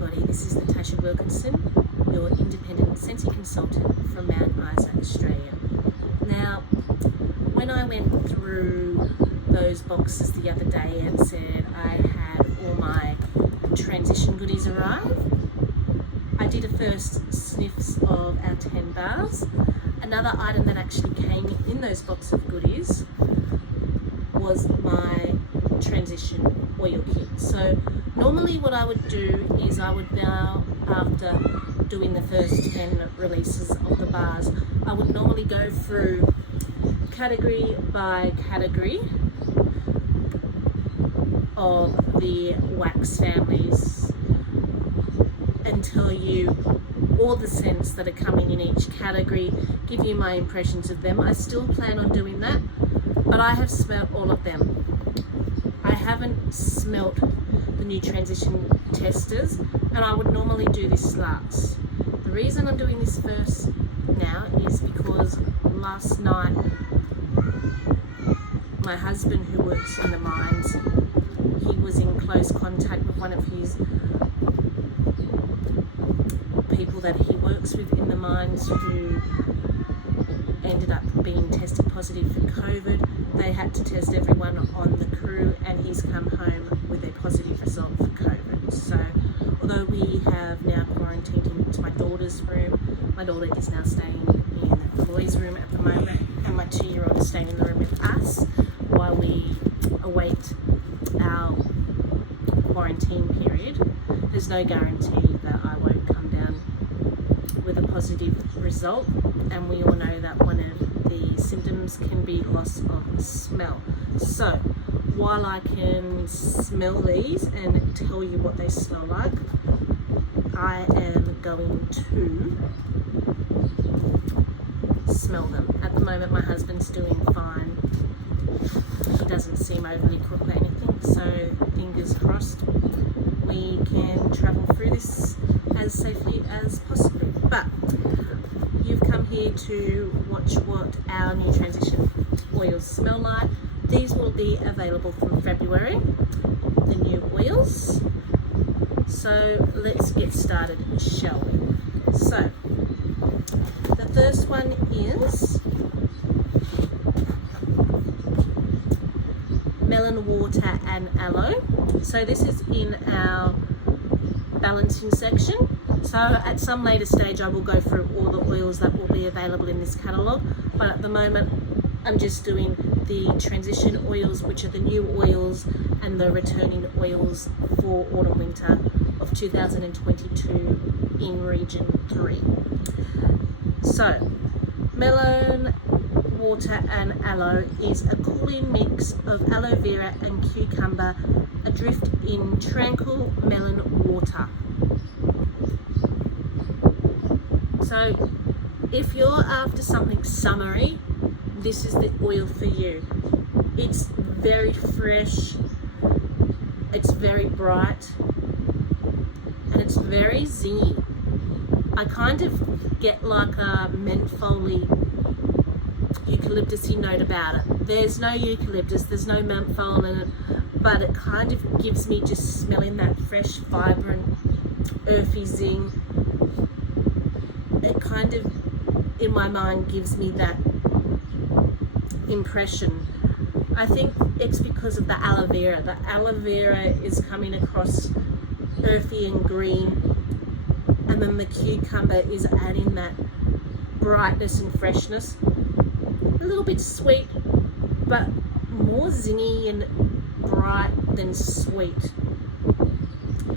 everybody, this is Natasha Wilkinson, your independent Sensi consultant from Mount Isa, Australia. Now, when I went through those boxes the other day and said I had all my transition goodies arrive, I did a first sniffs of our 10 bars. Another item that actually came in those boxes of goodies was my transition oil kit. So normally what I would do is I would now, after doing the first 10 releases of the bars, I would normally go through category by category of the wax families and tell you all the scents that are coming in each category, give you my impressions of them. I still plan on doing that, but I have smelt all of them. I haven't smelt the new transition testers, and I would normally do this last. The reason I'm doing this first now is because last night my husband, who works in the mines, he was in close contact with one of his people that he works with in the mines who ended up being tested positive for COVID. They had to test everyone on the crew, and he's come home with a positive result for COVID. So although we have now quarantined into my daughter's room, my daughter is now staying in the boys' room at the moment, and my 2-year-old is staying in the room with us while we await our quarantine period. There's no guarantee that I won't come down with a positive result, and we all know that one of the symptoms can be loss of smell. So while I can smell these and tell you what they smell like, I am going to smell them. At the moment my husband's doing fine. He doesn't seem overly crook or anything, so fingers crossed we can travel through this as safely as possible. But you've come here to watch what our new transition oils smell like. These will be available from February, the new oils. So let's get started, shall we? So the first one is Melon, water and aloe. So this is in our balancing section. So at some later stage I will go through all the oils that will be available in this catalogue, but at the moment I'm just doing the transition oils, which are the new oils and the returning oils for autumn winter of 2022 in region 3. So melon, water and aloe is a cooling mix of aloe vera and cucumber adrift in tranquil melon water. So if you're after something summery, this is the oil for you. It's very fresh, it's very bright, and it's very zingy. I kind of get like a mentholy eucalyptusy note about it. There's no eucalyptus, there's no menthol in it, but it kind of gives me just smelling that fresh, vibrant, earthy zing. It kind of, in my mind, gives me that impression. I think it's because of the aloe vera. The aloe vera is coming across earthy and green, and then the cucumber is adding that brightness and freshness. A little bit sweet, but more zingy and bright than sweet.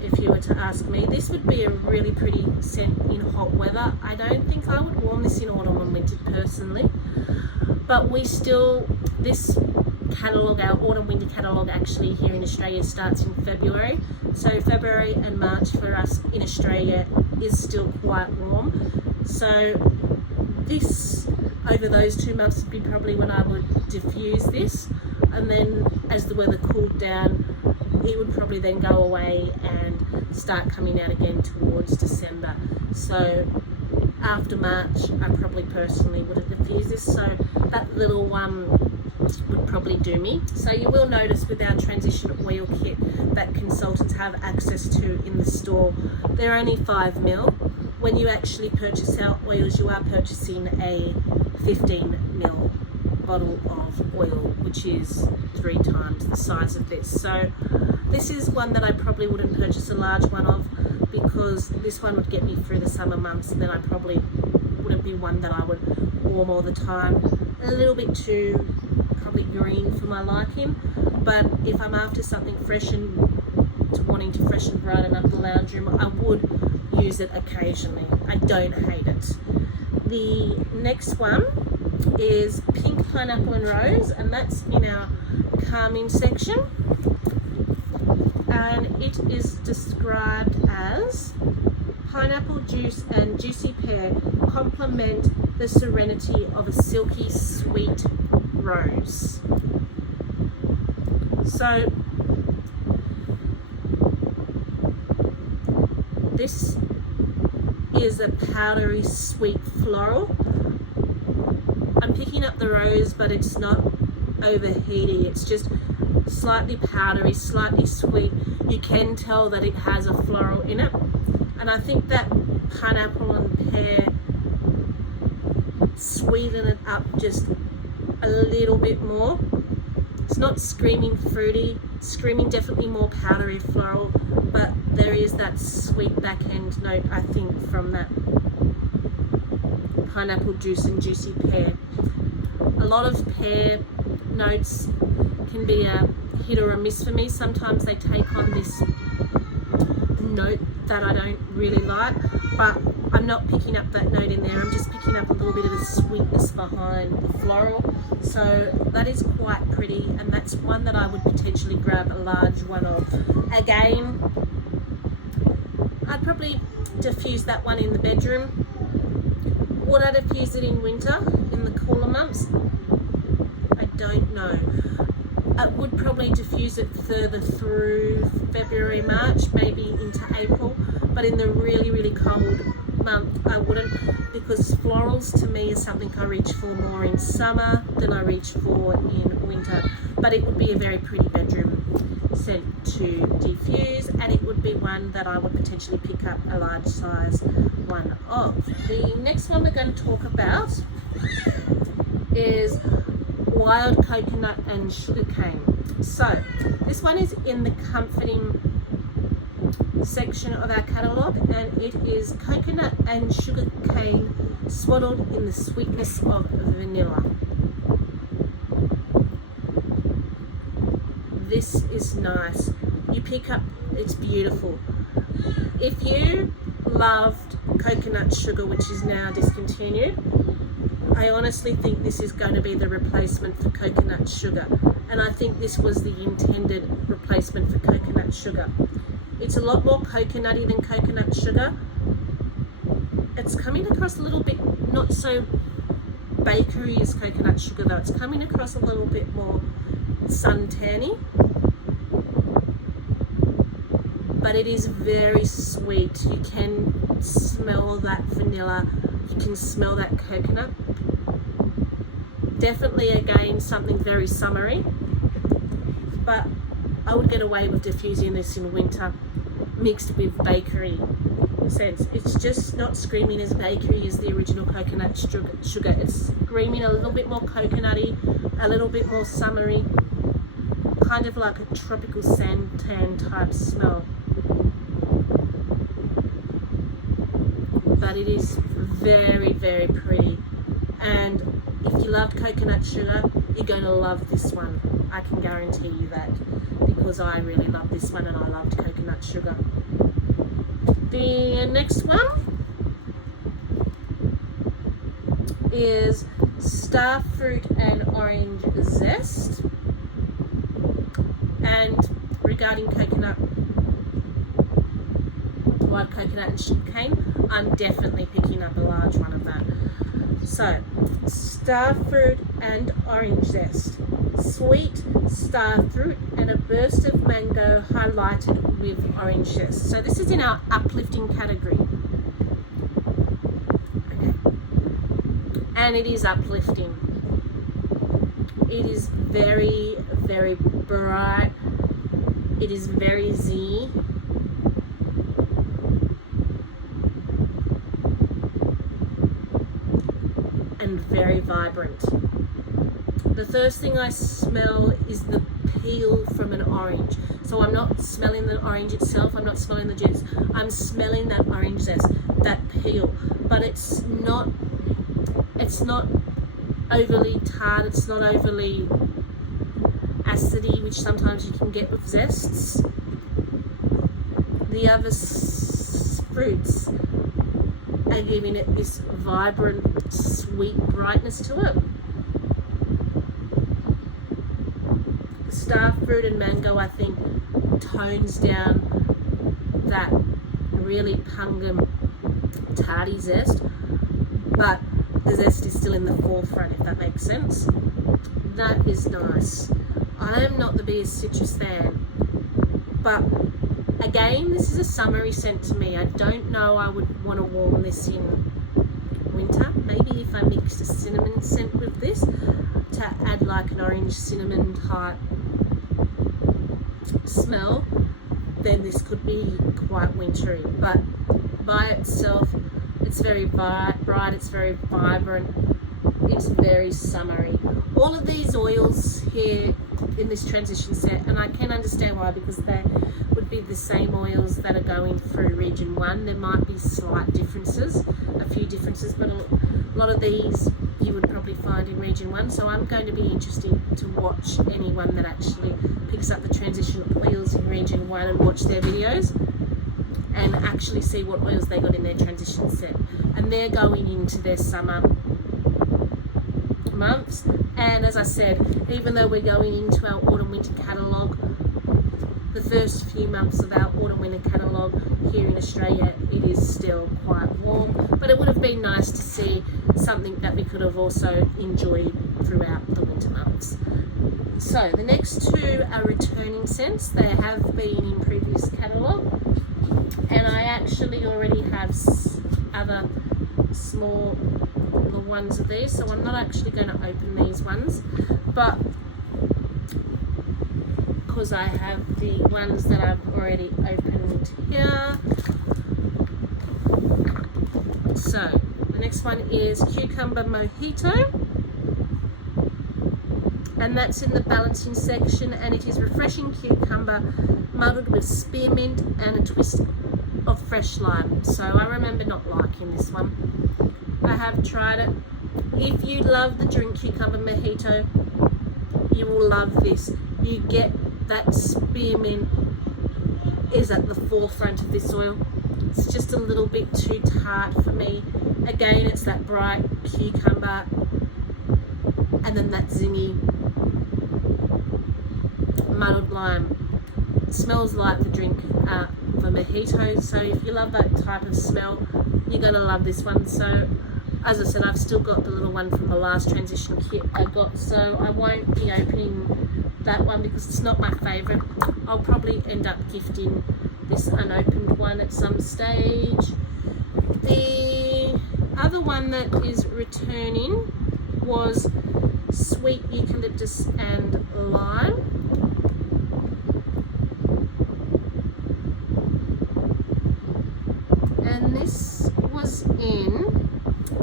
If you were to ask me, this would be a really pretty scent in hot weather. I don't think I would warm this in autumn and winter personally, but we still, this catalogue, our autumn winter catalogue actually here in Australia starts in February. So February and March for us in Australia is still quite warm. So this, over those 2 months, would be probably when I would diffuse this, and then as the weather cooled down, it would probably then go away and start coming out again towards December. So after March, I probably personally would have diffused this. So that little would probably do me. So you will notice with our transition oil kit that consultants have access to in the store, they're only 5ml. When you actually purchase our oils, you are purchasing a 15ml bottle of oil, which is 3 times the size of this. So this is one that I probably wouldn't purchase a large one of, because this one would get me through the summer months, and then I probably wouldn't be one that I would warm all the time. A little bit too probably green for my liking, but if I'm after something fresh and wanting to freshen brighten up the lounge room, I would use it occasionally. I don't hate it. The next one is Pink Pineapple and Rose, and that's in our calming section, and it is described as pineapple juice and juicy pear complement the serenity of a silky sweet rose. So this is a powdery sweet floral. I'm picking up the rose, but it's not overheating. It's just slightly powdery, slightly sweet. You can tell that it has a floral in it. And I think that pineapple and pear sweeten it up just a little bit more. It's not screaming fruity, screaming definitely more powdery floral, but there is that sweet back end note, I think, from that pineapple juice and juicy pear. A lot of pear notes can be a hit or a miss for me. Sometimes they take on this note that I don't really like, but I'm not picking up that note in there. I'm just picking up a little bit of a sweetness behind the floral. So that is quite pretty, and that's one that I would potentially grab a large one of. Again, I'd probably diffuse that one in the bedroom. Would I diffuse it in winter, in the cooler months? I don't know. I would probably diffuse it further through February, March, maybe into April, but in the really, really cold month I wouldn't, because florals to me is something I reach for more in summer than I reach for in winter. But it would be a very pretty bedroom scent to diffuse, and it would be one that I would potentially pick up a large size one of. The next one we're going to talk about is Wild Coconut and Sugarcane. So this one is in the comforting section of our catalogue, and it is coconut and sugarcane swaddled in the sweetness of vanilla. This is nice. You pick up, it's beautiful. If you loved coconut sugar, which is now discontinued, I honestly think this is going to be the replacement for coconut sugar, and I think this was the intended replacement for coconut sugar. It's a lot more coconutty than coconut sugar. It's coming across a little bit not so bakery as coconut sugar though. It's coming across a little bit more suntanny, but it is very sweet. You can smell that vanilla, you can smell that coconut. Definitely again something very summery, but I would get away with diffusing this in winter mixed with bakery scents. It's just not screaming as bakery as the original coconut sugar. It's screaming a little bit more coconutty, a little bit more summery, kind of like a tropical santan type smell. But it is very, very pretty, and if you loved coconut sugar, you're going to love this one. I can guarantee you that, because I really love this one and I loved coconut sugar. The next one is Starfruit and Orange Zest. And regarding coconut, wild coconut and sugarcane, I'm definitely picking up a large one of that. So, Starfruit and Orange Zest. Sweet starfruit and a burst of mango highlighted with orange zest. So this is in our uplifting category. Okay. And it is uplifting. It is very, very bright. It is very zingy. And very vibrant. The first thing I smell is the peel from an orange. So I'm not smelling the orange itself, I'm not smelling the juice, I'm smelling that orange zest, that peel. But it's not overly tart, it's not overly acidy, which sometimes you can get with zests. The other fruits are giving it this vibrant, sweet brightness to it. The star fruit and mango, I think, tones down that really pungent, tarty zest, but the zest is still in the forefront, if that makes sense. That is nice. I am not the biggest citrus fan, but again, this is a summery scent to me. I don't know I would want to warm this in winter. Maybe if I mixed a cinnamon scent with this to add like an orange cinnamon type smell, then this could be quite wintry. But by itself, it's very bright, it's very vibrant, it's very summery. All of these oils here in this transition set, and I can understand why, because they would be the same oils that are going through region 1. There might be slight differences, a few differences, but a lot of these you would probably find in region 1. So I'm going to be interested to watch anyone that actually picks up the transition oils in region 1 and watch their videos and actually see what oils they got in their transition set. And they're going into their summer months, and as I said, even though we're going into our autumn winter catalogue, the first few months of our autumn winter catalogue here in Australia, it is still quite warm, but it would have been nice to see something that we could have also enjoyed throughout the winter months. So the next two are returning scents. They have been in previous catalogue, and I actually already have other small little ones of these, so I'm not actually going to open these ones, but because I have the ones that I've already opened here. So the next one is Cucumber Mojito, and that's in the balancing section, and it is refreshing cucumber muddled with spearmint and a twist of fresh lime. So I remember not liking this one. I have tried it. If you love the drink Cucumber Mojito, you will love this. You get that spearmint is at the forefront of this oil. It's just a little bit too tart for me. Again, it's that bright cucumber and then that zingy muddled lime. It smells like the drink the mojito, so if you love that type of smell, you're going to love this one. So as I said, I've still got the little one from the last transition kit I got, so I won't be opening that one because it's not my favourite. I'll probably end up gifting this unopened one at some stage. The other one that is returning was sweet eucalyptus and lime. And this was in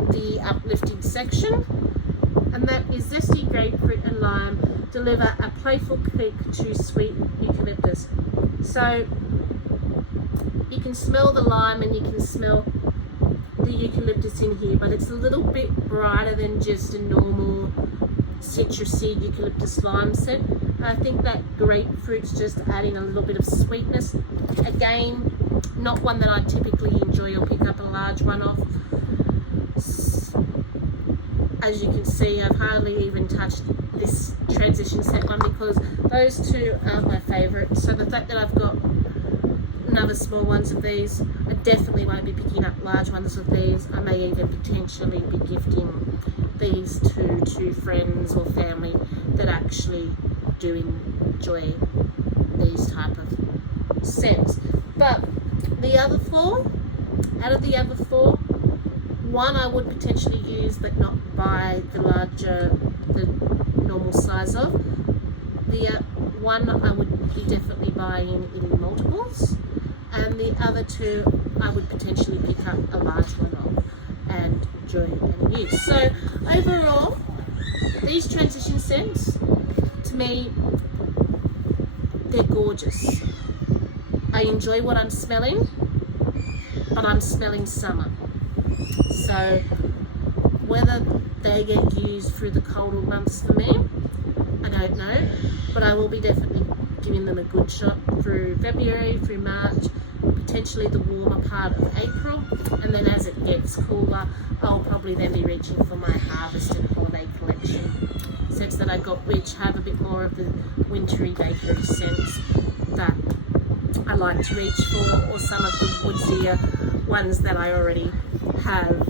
the uplifting section, and that is zesty grapefruit and lime deliver a playful kick to sweet eucalyptus. So you can smell the lime and you can smell the eucalyptus in here, but it's a little bit brighter than just a normal citrusy eucalyptus lime scent. I think that grapefruit's just adding a little bit of sweetness. Again, not one that I typically enjoy or pick up a large one off. As you can see, I've hardly even touched this transition set one because those two aren't my favourite. So the fact that I've got another small ones of these, I definitely won't be picking up large ones of these. I may even potentially be gifting these to friends or family that actually do enjoy these type of scents. But the other four, out of the other four, one I would potentially use but not buy the normal size of. The one I would be definitely buying it in multiples, and the other two I would potentially pick up a large one of and enjoy and use. So overall, these transition scents, to me, they're gorgeous. I enjoy what I'm smelling, but I'm smelling summer. So whether they get used through the colder months for me, I don't know, but I will be definitely giving them a good shot through February, through March, potentially the warmer part of April, and then as it gets cooler, I'll probably then be reaching for my harvest and holiday collection scents that I got, which have a bit more of the wintry bakery scents that I like to reach for, or some of the woodsier ones that I already have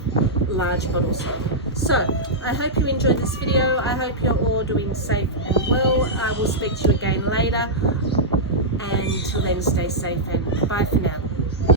large bottles of. So I hope you enjoyed this video. I hope you're all doing safe and well. I will speak to you again later, and until then, stay safe and bye for now.